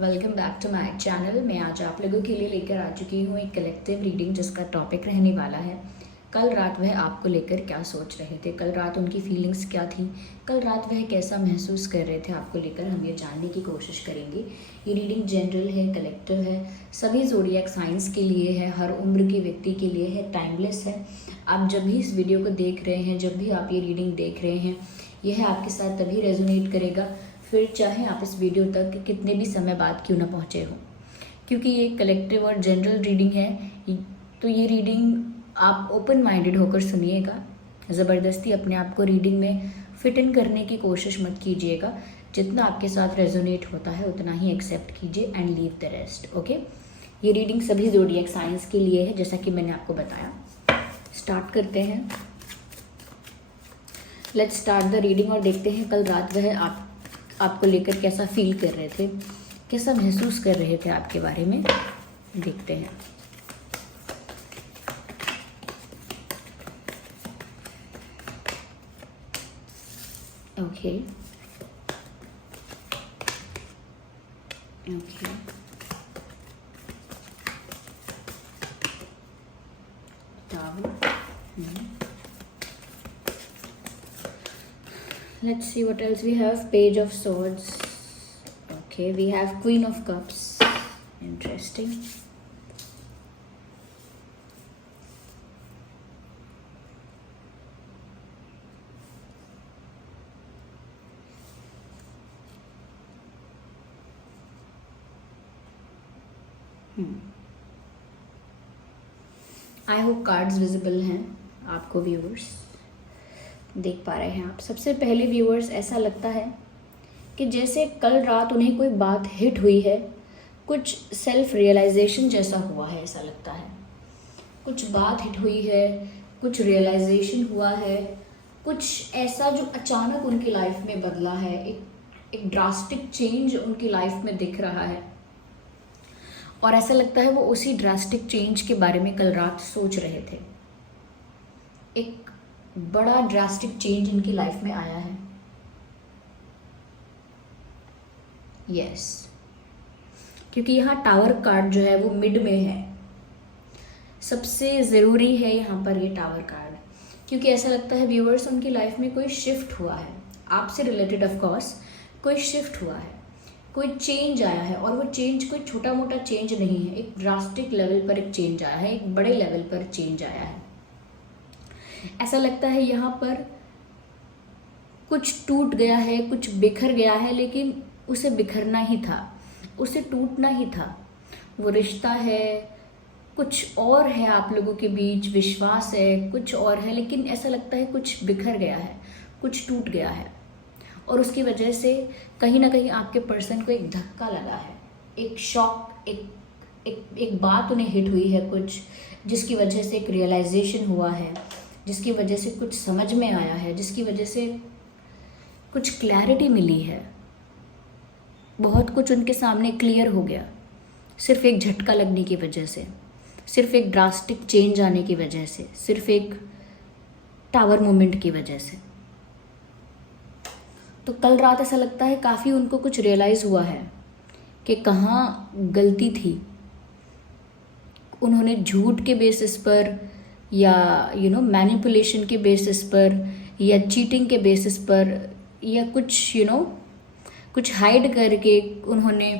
Welcome back to my channel. मैं आज आप लोगों के लिए लेकर आ चुकी हूँ एक कलेक्टिव रीडिंग जिसका टॉपिक रहने वाला है कल रात वह आपको लेकर क्या सोच रहे थे, कल रात उनकी फीलिंग्स क्या थी, कल रात वह कैसा महसूस कर रहे थे आपको लेकर। हम ये जानने की कोशिश करेंगे। ये रीडिंग जनरल है, कलेक्टिव है, सभी ज़ोडिएक साइंस के लिए है, हर उम्र के व्यक्ति के लिए है, टाइमलेस है। आप जब भी इस वीडियो को देख रहे हैं, जब भी आप ये रीडिंग देख रहे हैं, यह आपके साथ तभी रेजोनेट करेगा, फिर चाहे आप इस वीडियो तक कितने भी समय बाद क्यों ना पहुँचे हो। क्योंकि ये कलेक्टिव और जनरल रीडिंग है, तो ये रीडिंग आप ओपन माइंडेड होकर सुनिएगा। ज़बरदस्ती अपने आप को रीडिंग में फिट इन करने की कोशिश मत कीजिएगा। जितना आपके साथ रेजोनेट होता है उतना ही एक्सेप्ट कीजिए and leave the rest. Okay, ये रीडिंग सभी ज़ोडिएक साइंस के लिए है, जैसा कि मैंने आपको बताया। स्टार्ट करते हैं। लेट्स स्टार्ट द रीडिंग और देखते हैं कल रात वह आपको लेकर कैसा फील कर रहे थे, कैसा महसूस कर रहे थे आपके बारे में। देखते हैं। Okay okay Let's see what else we have. Page of Swords. Okay, we have Queen of Cups. Interesting. I hope cards visible हैं आपको, व्यूअर्स देख पा रहे हैं आप। सबसे पहले व्यूअर्स, ऐसा लगता है कि जैसे कल रात उन्हें कोई बात हिट हुई है, कुछ सेल्फ रियलाइजेशन जैसा हुआ है। ऐसा लगता है कुछ बात हिट हुई है, कुछ रियलाइजेशन हुआ है, कुछ ऐसा जो अचानक उनकी लाइफ में बदला है। एक ड्रास्टिक चेंज उनकी लाइफ में दिख रहा है और ऐसा लगता है वो उसी ड्रास्टिक चेंज के बारे में कल रात सोच रहे थे। एक बड़ा ड्रास्टिक चेंज इनकी लाइफ में आया है। यस, क्योंकि यहाँ टावर कार्ड जो है वो मिड में है। सबसे ज़रूरी है यहाँ पर ये टावर कार्ड, क्योंकि ऐसा लगता है व्यूअर्स उनकी लाइफ में कोई शिफ्ट हुआ है, आपसे रिलेटेड ऑफ कोर्स कोई शिफ्ट हुआ है, कोई चेंज आया है। और वो चेंज कोई छोटा मोटा चेंज नहीं है, एक ड्रास्टिक लेवल पर एक चेंज आया है, एक बड़े लेवल पर चेंज आया है। ऐसा लगता है यहाँ पर कुछ टूट गया है, कुछ बिखर गया है, लेकिन उसे बिखरना ही था, उसे टूटना ही था। वो रिश्ता है, कुछ और है आप लोगों के बीच, विश्वास है, कुछ और है, लेकिन ऐसा लगता है कुछ बिखर गया है, कुछ टूट गया है। और उसकी वजह से कहीं ना कहीं आपके पर्सन को एक धक्का लगा है, एक शॉक, एक बात उन्हें हिट हुई है कुछ, जिसकी वजह से एक रियलाइजेशन हुआ है, जिसकी वजह से कुछ समझ में आया है, जिसकी वजह से कुछ क्लैरिटी मिली है। बहुत कुछ उनके सामने क्लियर हो गया, सिर्फ एक झटका लगने की वजह से, सिर्फ एक ड्रास्टिक चेंज आने की वजह से, सिर्फ एक टावर मोमेंट की वजह से। तो कल रात ऐसा लगता है काफ़ी उनको कुछ रियलाइज़ हुआ है कि कहाँ गलती थी। उन्होंने झूठ के बेसिस पर या मैनिपुलेशन के बेसिस पर या चीटिंग के बेसिस पर या कुछ कुछ हाइड करके उन्होंने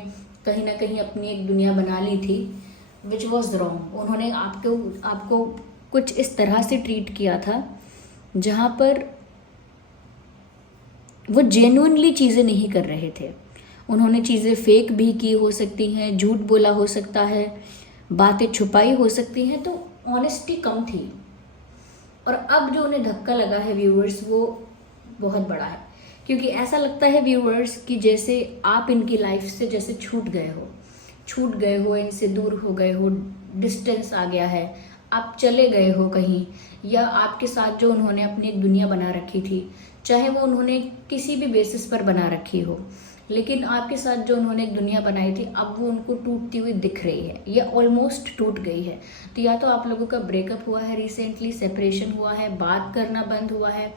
कहीं ना कहीं अपनी एक दुनिया बना ली थी, विच वॉज रॉन्ग। उन्होंने आपको कुछ इस तरह से ट्रीट किया था जहाँ पर वो जेन्युइनली चीज़ें नहीं कर रहे थे। उन्होंने चीज़ें फेक भी की हो सकती हैं, झूठ बोला हो सकता है, बातें छुपाई हो सकती हैं, तो ऑनेस्टी कम थी। और अब जो उन्हें धक्का लगा है व्यूअर्स, वो बहुत बड़ा है, क्योंकि ऐसा लगता है व्यूअर्स कि जैसे आप इनकी लाइफ से जैसे छूट गए हो, इनसे दूर हो गए हो, डिस्टेंस आ गया है, आप चले गए हो कहीं, या आपके साथ जो उन्होंने अपनी एक दुनिया बना रखी थी, चाहे वो उन्होंने किसी भी बेसिस पर बना रखी हो, लेकिन आपके साथ जो उन्होंने एक दुनिया बनाई थी, अब वो उनको टूटती हुई दिख रही है या ऑलमोस्ट टूट गई है। तो या तो आप लोगों का ब्रेकअप हुआ है रिसेंटली, सेपरेशन हुआ है, बात करना बंद हुआ है,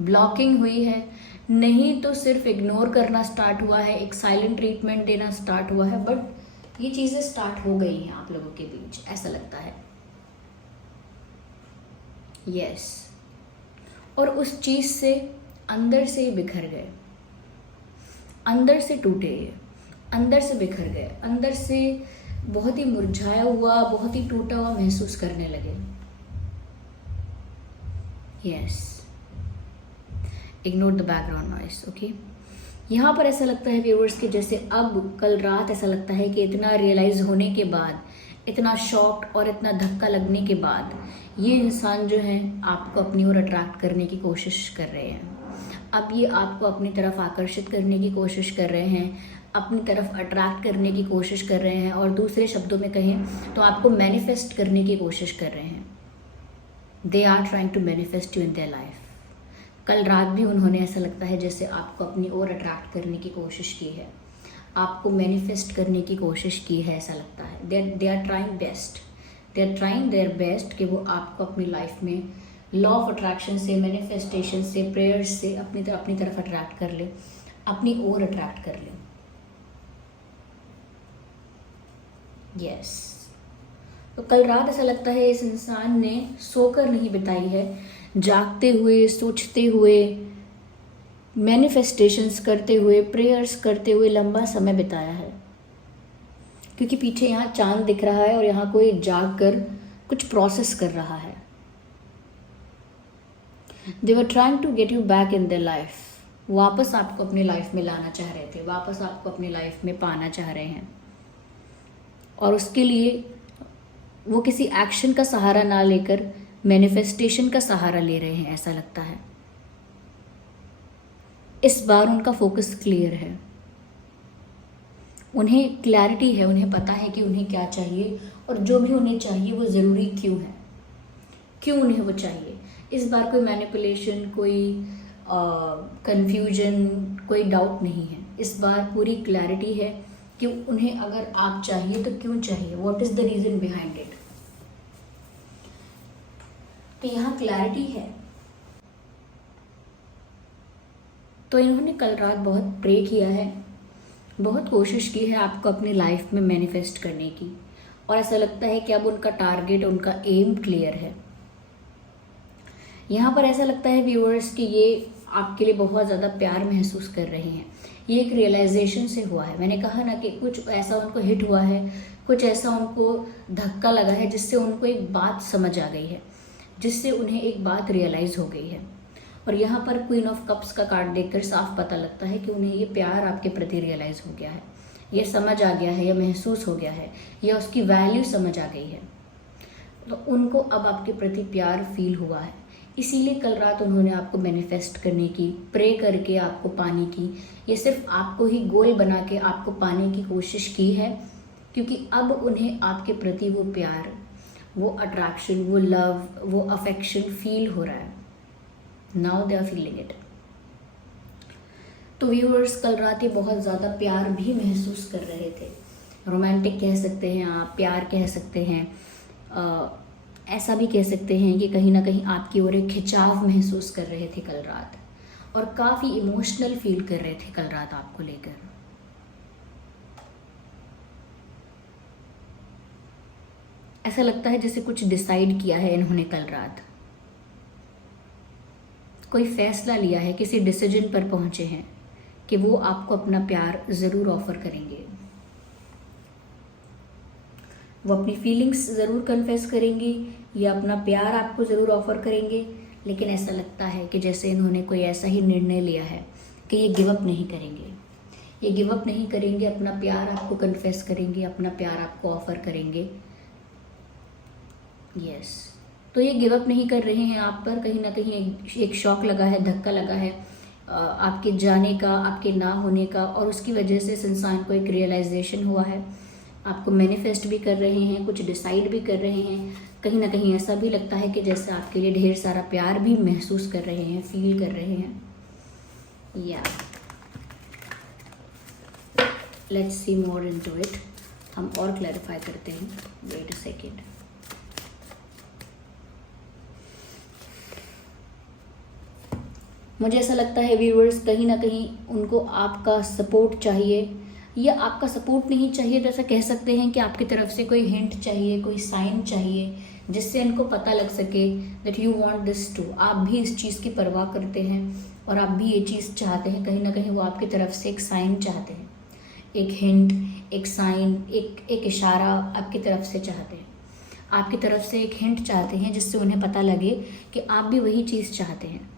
ब्लॉकिंग हुई है, नहीं तो सिर्फ इग्नोर करना स्टार्ट हुआ है, एक साइलेंट ट्रीटमेंट देना स्टार्ट हुआ है, बट ये चीज़ें स्टार्ट हो गई हैं आप लोगों के बीच, ऐसा लगता है। यस, और उस चीज़ से अंदर से बिखर गए, अंदर से टूटे, अंदर से बिखर गए, अंदर से बहुत ही मुरझाया हुआ, बहुत ही टूटा हुआ महसूस करने लगे। Yes, ignore the background noise, okay. यहाँ पर ऐसा लगता है व्यूअर्स कि जैसे अब कल रात ऐसा लगता है कि इतना रियलाइज़ होने के बाद, इतना शॉक्ड और इतना धक्का लगने के बाद ये इंसान जो है आपको अपनी ओर अट्रैक्ट करने की कोशिश कर रहे हैं। अब ये आपको अपनी तरफ आकर्षित करने की कोशिश कर रहे हैं, अपनी तरफ अट्रैक्ट करने की कोशिश कर रहे हैं, और दूसरे शब्दों में कहें तो आपको मैनिफेस्ट करने की कोशिश कर रहे हैं। They are trying to manifest you in their life. कल रात भी उन्होंने ऐसा लगता है जैसे आपको अपनी ओर अट्रैक्ट करने की कोशिश की है, आपको मैनिफेस्ट करने की कोशिश की है, ऐसा लगता है। They are trying best, they are trying their best कि वो आपको अपनी लाइफ में लॉ ऑफ अट्रैक्शन से, मैनिफेस्टेशन से, प्रेयर्स से अपनी तरफ अट्रैक्ट कर ले, अपनी ओर अट्रैक्ट कर ले। यस, तो कल रात ऐसा लगता है इस इंसान ने सोकर नहीं बिताई है, जागते हुए, सोचते हुए, मैनिफेस्टेशंस करते हुए, प्रेयर्स करते हुए लंबा समय बिताया है। क्योंकि पीछे यहाँ चांद दिख रहा है और यहाँ कोई जाग कर कुछ प्रोसेस कर रहा है। They were trying to get you back in their life, वापस आपको अपनी लाइफ में लाना चाह रहे थे, वापस आपको अपनी लाइफ में पाना चाह रहे हैं, और उसके लिए वो किसी एक्शन का सहारा ना लेकर मैनिफेस्टेशन का सहारा ले रहे हैं, ऐसा लगता है। इस बार उनका फोकस क्लियर है, उन्हें क्लैरिटी है, उन्हें पता है कि उन्हें क्या चाहिए, और जो भी उन्हें चाहिए वो ज़रूरी क्यों है, क्यों उन्हें वो चाहिए। इस बार कोई मैनिपुलेशन, कोई कन्फ्यूजन, कोई डाउट नहीं है। इस बार पूरी क्लैरिटी है कि उन्हें अगर आप चाहिए तो क्यों चाहिए, what is the reason behind it. तो यहाँ क्लैरिटी है। तो इन्होंने कल रात बहुत प्रे किया है, बहुत कोशिश की है आपको अपनी लाइफ में मैनिफेस्ट करने की, और ऐसा लगता है कि अब उनका टारगेट, उनका एम क्लियर है। यहाँ पर ऐसा लगता है व्यूअर्स कि ये आपके लिए बहुत ज़्यादा प्यार महसूस कर रहे हैं। ये एक रियलाइजेशन से हुआ है। मैंने कहा ना कि कुछ ऐसा उनको हिट हुआ है, कुछ ऐसा उनको धक्का लगा है जिससे उनको एक बात समझ आ गई है, जिससे उन्हें एक बात रियलाइज़ हो गई है। और यहाँ पर क्वीन ऑफ कप्स का कार्ड देखकर साफ पता लगता है कि उन्हें ये प्यार आपके प्रति रियलाइज़ हो गया है, ये समझ आ गया है, या महसूस हो गया है, या उसकी वैल्यू समझ आ गई है। तो उनको अब आपके प्रति प्यार फील हुआ है, इसीलिए कल रात उन्होंने आपको मैनिफेस्ट करने की, प्रे करके आपको पाने की, ये सिर्फ आपको ही गोल बना के आपको पाने की कोशिश की है, क्योंकि अब उन्हें आपके प्रति वो प्यार, वो अट्रैक्शन, वो लव, वो अफेक्शन फील हो रहा है। Now they are feeling it. तो व्यूअर्स, कल रात ये बहुत ज़्यादा प्यार भी महसूस कर रहे थे। रोमांटिक कह सकते हैं आप, प्यार कह सकते हैं, ऐसा भी कह सकते हैं कि कहीं ना कहीं आपकी ओर एक खिंचाव महसूस कर रहे थे कल रात, और काफ़ी इमोशनल फील कर रहे थे कल रात आपको लेकर। ऐसा लगता है जैसे कुछ डिसाइड किया है इन्होंने कल रात, कोई फैसला लिया है, किसी डिसीजन पर पहुंचे हैं कि वो आपको अपना प्यार ज़रूर ऑफर करेंगे, वो अपनी फीलिंग्स ज़रूर कन्फेस करेंगे, या अपना प्यार आपको ज़रूर ऑफर करेंगे। लेकिन ऐसा लगता है कि जैसे इन्होंने कोई ऐसा ही निर्णय लिया है कि ये गिव अप नहीं करेंगे, ये गिव अप नहीं करेंगे, अपना प्यार आपको कन्फेस करेंगे, अपना प्यार आपको ऑफर करेंगे। यस, तो ये गिव अप नहीं कर रहे हैं आप पर। कहीं ना कहीं एक शॉक लगा है, धक्का लगा है आपके जाने का, आपके ना होने का, और उसकी वजह से इस इंसान को एक रियलाइजेशन हुआ है। आपको मैनिफेस्ट भी कर रहे हैं, कुछ डिसाइड भी कर रहे हैं। कहीं ना कहीं ऐसा भी लगता है कि जैसे आपके लिए ढेर सारा प्यार भी महसूस कर रहे हैं, फील कर रहे हैं। या let's see more into it. हम और क्लैरिफाई करते हैं। Wait a second. मुझे ऐसा लगता है व्यूअर्स, कहीं ना कहीं उनको आपका सपोर्ट चाहिए, या आपका सपोर्ट नहीं चाहिए तो ऐसा कह सकते हैं कि आपकी तरफ से कोई हिंट चाहिए, कोई साइन चाहिए, जिससे इनको पता लग सके that you want this to. आप भी इस चीज़ की परवाह करते हैं और आप भी ये चीज़ चाहते हैं। कहीं ना कहीं वो आपकी तरफ से एक साइन चाहते हैं, एक हिंट, एक साइन, एक इशारा आपकी तरफ से चाहते हैं। आपकी तरफ से एक हिंट चाहते हैं जिससे उन्हें पता लगे कि आप भी वही चीज़ चाहते हैं।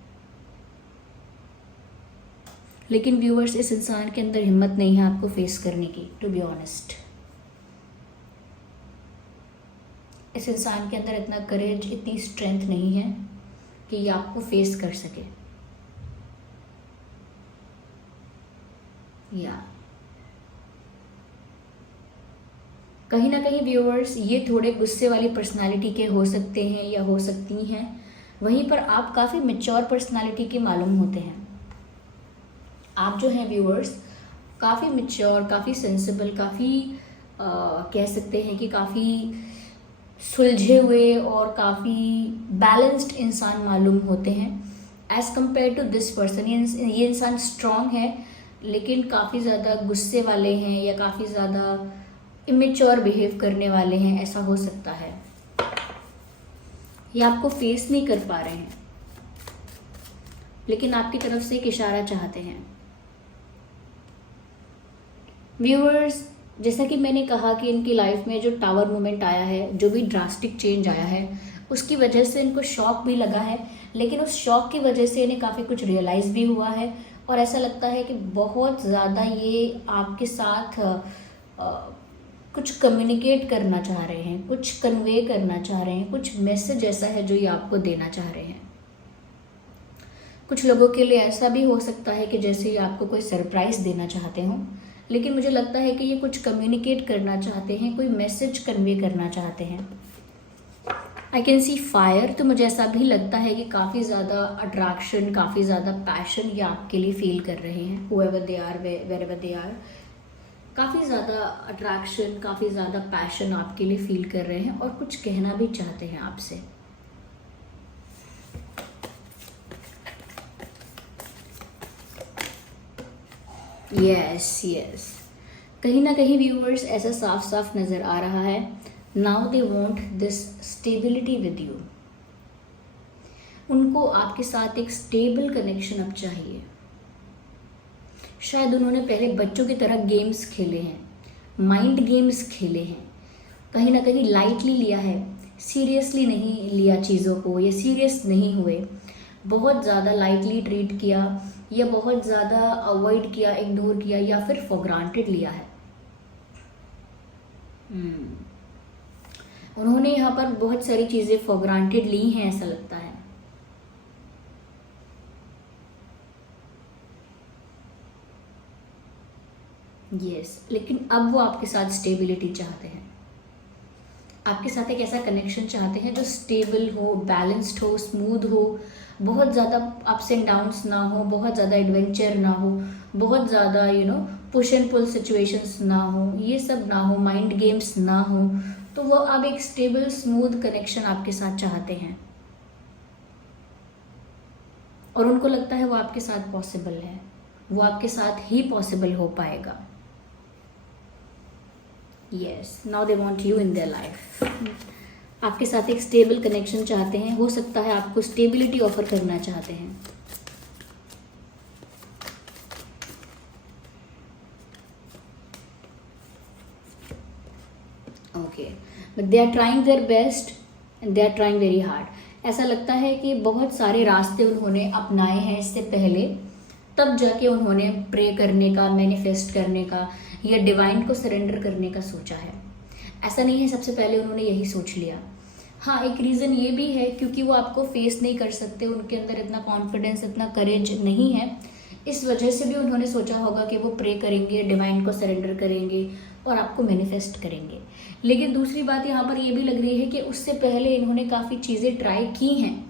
लेकिन व्यूअर्स, इस इंसान के अंदर हिम्मत नहीं है आपको फेस करने की, टू बी ऑनेस्ट। इस इंसान के अंदर इतना करेज, इतनी स्ट्रेंथ नहीं है कि ये आपको फेस कर सके। या कहीं ना कहीं व्यूअर्स, ये थोड़े गुस्से वाली पर्सनालिटी के हो सकते हैं या हो सकती हैं, वहीं पर आप काफ़ी मैच्योर पर्सनालिटी के मालूम होते हैं। आप जो हैं व्यूअर्स, काफ़ी मैच्योर, काफ़ी सेंसिबल, काफ़ी कह सकते हैं कि काफ़ी सुलझे हुए और काफ़ी बैलेंस्ड इंसान मालूम होते हैं as compare to this person. ये इंसान स्ट्रॉन्ग है लेकिन काफ़ी ज़्यादा गुस्से वाले हैं या काफ़ी ज़्यादा इमेच्योर बिहेव करने वाले हैं, ऐसा हो सकता है। ये आपको फेस नहीं कर पा रहे हैं लेकिन आपकी तरफ से एक इशारा चाहते हैं। व्यूअर्स, जैसा कि मैंने कहा कि इनकी लाइफ में जो टावर मोमेंट आया है, जो भी ड्रास्टिक चेंज आया है, उसकी वजह से इनको शॉक भी लगा है, लेकिन उस शॉक की वजह से इन्हें काफ़ी कुछ रियलाइज़ भी हुआ है और ऐसा लगता है कि बहुत ज़्यादा ये आपके साथ कुछ कम्युनिकेट करना चाह रहे हैं, कुछ कन्वे करना चाह रहे हैं, कुछ मैसेज ऐसा है जो ये आपको देना चाह रहे हैं। कुछ लोगों के लिए ऐसा भी हो सकता है कि जैसे ये आपको कोई सरप्राइज़ देना चाहते हों, लेकिन मुझे लगता है कि ये कुछ कम्युनिकेट करना चाहते हैं, कोई मैसेज कन्वे करना चाहते हैं। आई कैन सी फायर, तो मुझे ऐसा भी लगता है कि काफ़ी ज़्यादा अट्रैक्शन, काफ़ी ज़्यादा पैशन ये आपके लिए फील कर रहे हैं, whoever they are, wherever they are। काफ़ी ज़्यादा अट्रैक्शन, काफ़ी ज़्यादा पैशन आपके लिए फील कर रहे हैं और कुछ कहना भी चाहते हैं आपसे। यस, कहीं ना कहीं व्यूअर्स, ऐसा साफ साफ नज़र आ रहा है, now they want this stability with you. उनको आपके साथ एक स्टेबल कनेक्शन अब चाहिए। शायद उन्होंने पहले बच्चों की तरह गेम्स खेले हैं, माइंड गेम्स खेले हैं, कहीं ना कहीं लाइटली लिया है, सीरियसली नहीं लिया चीज़ों को, ये सीरियस नहीं हुए, बहुत ज़्यादा लाइटली ट्रीट किया या बहुत ज़्यादा अवॉइड किया, इग्नोर किया या फिर फॉर ग्रांटेड लिया है। उन्होंने यहाँ पर बहुत सारी चीज़ें फॉर ग्रांटेड ली हैं, ऐसा लगता है। यस, लेकिन अब वो आपके साथ स्टेबिलिटी चाहते हैं, आपके साथ एक ऐसा कनेक्शन चाहते हैं जो स्टेबल हो, बैलेंस्ड हो, स्मूथ हो, बहुत ज़्यादा अप्स एंड डाउन्स ना हो, बहुत ज़्यादा एडवेंचर ना हो, बहुत ज़्यादा पुश एंड पुल सिचुएशंस ना हो, ये सब ना हो, माइंड गेम्स ना हो। तो वो अब एक स्टेबल स्मूथ कनेक्शन आपके साथ चाहते हैं और उनको लगता है वो आपके साथ पॉसिबल है, वो आपके साथ ही पॉसिबल हो पाएगा। Yes, now they want you in their life. आपके साथ एक स्टेबल कनेक्शन चाहते हैं, हो सकता है आपको स्टेबिलिटी ऑफर करना चाहते हैं। Okay, but they are trying their best and they are trying very hard. ऐसा लगता है कि बहुत सारे रास्ते उन्होंने अपनाए हैं इससे पहले, तब जाके उन्होंने प्रे करने का, मैनिफेस्ट करने का या डिवाइन को सरेंडर करने का सोचा है। ऐसा नहीं है सबसे पहले उन्होंने यही सोच लिया। हाँ, एक रीज़न ये भी है क्योंकि वो आपको फेस नहीं कर सकते, उनके अंदर इतना कॉन्फिडेंस, इतना करेज नहीं है, इस वजह से भी उन्होंने सोचा होगा कि वो प्रे करेंगे, डिवाइन को सरेंडर करेंगे और आपको मैनिफेस्ट करेंगे। लेकिन दूसरी बात यहाँ पर ये भी लग रही है कि उससे पहले इन्होंने काफ़ी चीज़ें ट्राई की हैं,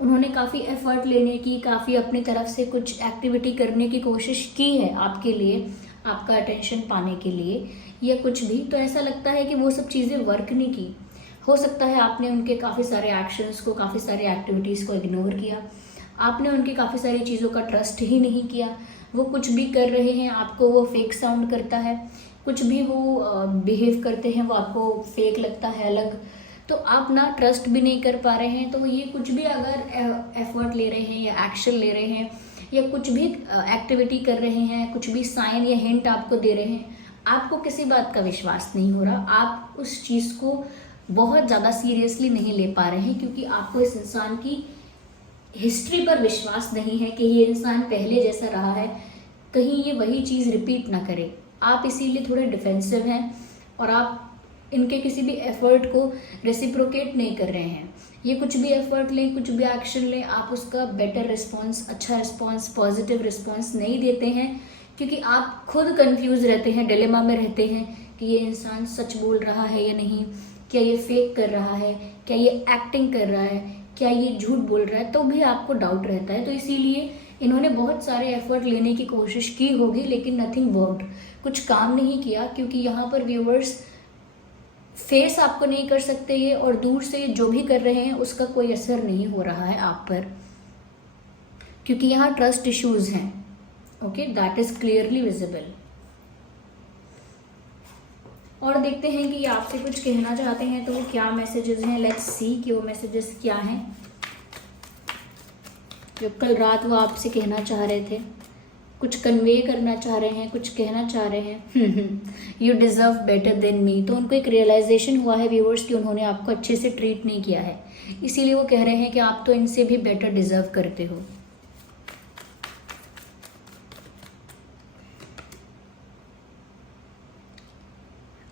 उन्होंने काफ़ी एफर्ट लेने की, काफ़ी अपनी तरफ से कुछ एक्टिविटी करने की कोशिश की है आपके लिए, आपका अटेंशन पाने के लिए या कुछ भी। तो ऐसा लगता है कि वो सब चीज़ें वर्क नहीं की। हो सकता है आपने उनके काफ़ी सारे एक्शंस को, काफ़ी सारे एक्टिविटीज़ को इग्नोर किया, आपने उनकी काफ़ी सारी चीज़ों का ट्रस्ट ही नहीं किया। वो कुछ भी कर रहे हैं आपको वो फेक साउंड करता है, कुछ भी वो बिहेव करते हैं वो आपको फेक लगता है अलग। तो आप ना ट्रस्ट भी नहीं कर पा रहे हैं। तो ये कुछ भी अगर एफर्ट ले रहे हैं या एक्शन ले रहे हैं या कुछ भी एक्टिविटी कर रहे हैं, कुछ भी साइन या हिंट आपको दे रहे हैं, आपको किसी बात का विश्वास नहीं हो रहा। आप उस चीज़ को बहुत ज़्यादा सीरियसली नहीं ले पा रहे हैं क्योंकि आपको इस इंसान की हिस्ट्री पर विश्वास नहीं है कि ये इंसान पहले जैसा रहा है, कहीं ये वही चीज़ रिपीट ना करे। आप इसीलिए थोड़े डिफेंसिव हैं और आप इनके किसी भी एफर्ट को रेसिप्रोकेट नहीं कर रहे हैं। ये कुछ भी एफर्ट लें, कुछ भी एक्शन लें, आप उसका बेटर रिस्पॉन्स, अच्छा रिस्पॉन्स, पॉजिटिव रिस्पॉन्स नहीं देते हैं क्योंकि आप खुद कंफ्यूज रहते हैं, डिलेमा में रहते हैं कि ये इंसान सच बोल रहा है या नहीं, क्या ये फेक कर रहा है, क्या ये एक्टिंग कर रहा है, क्या ये झूठ बोल रहा है, तो भी आपको डाउट रहता है। तो इसीलिए इन्होंने बहुत सारे एफर्ट लेने की कोशिश की होगी लेकिन नथिंग वर्कड, कुछ काम नहीं किया क्योंकि यहाँ पर व्यूअर्स फेस आपको नहीं कर सकते ये, और दूर से जो भी कर रहे हैं उसका कोई असर नहीं हो रहा है आप पर क्योंकि यहाँ ट्रस्ट इश्यूज हैं। Okay, that is clearly visible. और देखते हैं कि आपसे कुछ कहना चाहते हैं तो वो क्या मैसेजेस हैं। लेट्स सी कि वो मैसेजेस क्या हैं जो कल रात वो आपसे कहना चाह रहे थे, कुछ कन्वे करना चाह रहे हैं, कुछ कहना चाह रहे हैं। You deserve better than me. तो उनको एक रियलाइजेशन हुआ है व्यूअर्स कि उन्होंने आपको अच्छे से ट्रीट नहीं किया है, इसीलिए वो कह रहे हैं कि आप तो इनसे भी बेटर डिज़र्व करते हो।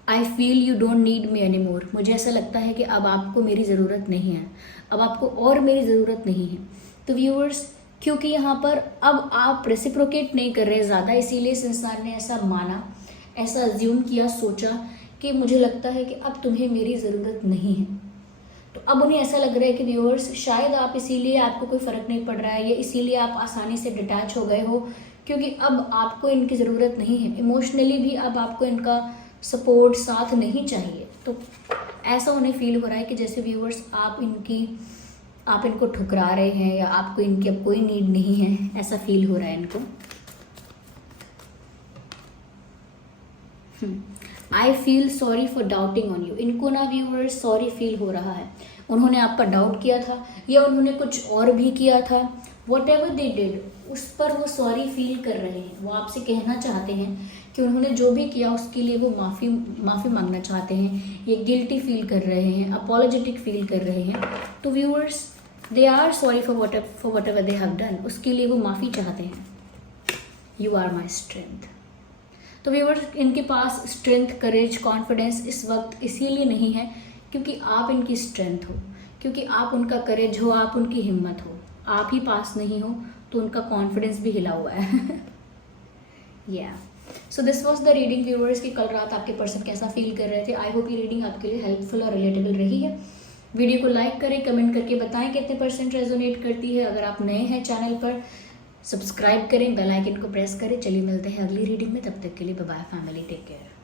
I feel you don't need me any more. मुझे ऐसा लगता है कि अब आपको मेरी ज़रूरत नहीं है, अब आपको और मेरी ज़रूरत नहीं है। तो व्यूअर्स क्योंकि यहाँ पर अब आप रेसिप्रोकेट नहीं कर रहे ज़्यादा, इसीलिए इस इंसान ने ऐसा माना, ऐसा अज्यूम किया, सोचा कि मुझे लगता है कि अब तुम्हें मेरी ज़रूरत नहीं है। तो अब उन्हें ऐसा लग रहा है कि व्यूअर्स शायद आप इसीलिए आपको कोई फ़र्क नहीं पड़ रहा है या इसीलिए आप आसानी से डिटैच हो गए हो क्योंकि अब आपको इनकी ज़रूरत नहीं है। इमोशनली भी अब आपको इनका सपोर्ट, साथ नहीं चाहिए। तो ऐसा उन्हें फील हो रहा है कि जैसे व्यूअर्स आप इनको ठुकरा रहे हैं या आपको इनकी अब कोई नीड नहीं है, ऐसा फील हो रहा है इनको। I feel sorry for doubting on you. इनको ना व्यूअर्स सॉरी फील हो रहा है, उन्होंने आपका डाउट किया था या उन्होंने कुछ और भी किया था, वट एवर दे डिड उस पर वो सॉरी फील कर रहे हैं। वो आपसे कहना चाहते हैं कि उन्होंने जो भी किया उसके लिए वो माफ़ी मांगना चाहते हैं, ये गिल्टी फील कर रहे हैं, अपॉलोजेटिक फील कर रहे हैं। तो viewers they are sorry for whatever they have done, उसके लिए वो माफ़ी चाहते हैं। You are my strength. तो व्यूअर्स इनके पास स्ट्रेंथ, करेज, कॉन्फिडेंस इस वक्त इसीलिए नहीं है क्योंकि आप इनकी स्ट्रेंथ हो, क्योंकि आप उनका करेज हो, आप उनकी हिम्मत हो। आप ही पास नहीं हो तो उनका कॉन्फिडेंस भी हिला हुआ है। या so this was the reading viewers कि कल रात आपके पर्सन कैसा फील कर रहे थे। आई होप ये रीडिंग आपके लिए हेल्पफुल और रिलेटेबल रही है। वीडियो को लाइक करें, कमेंट करके बताएं कितने % रेजोनेट करती है। अगर आप नए हैं चैनल पर सब्सक्राइब करें, बेल आइकन को प्रेस करें। चलिए मिलते हैं अगली रीडिंग में, तब तक के लिए bye bye family, take care.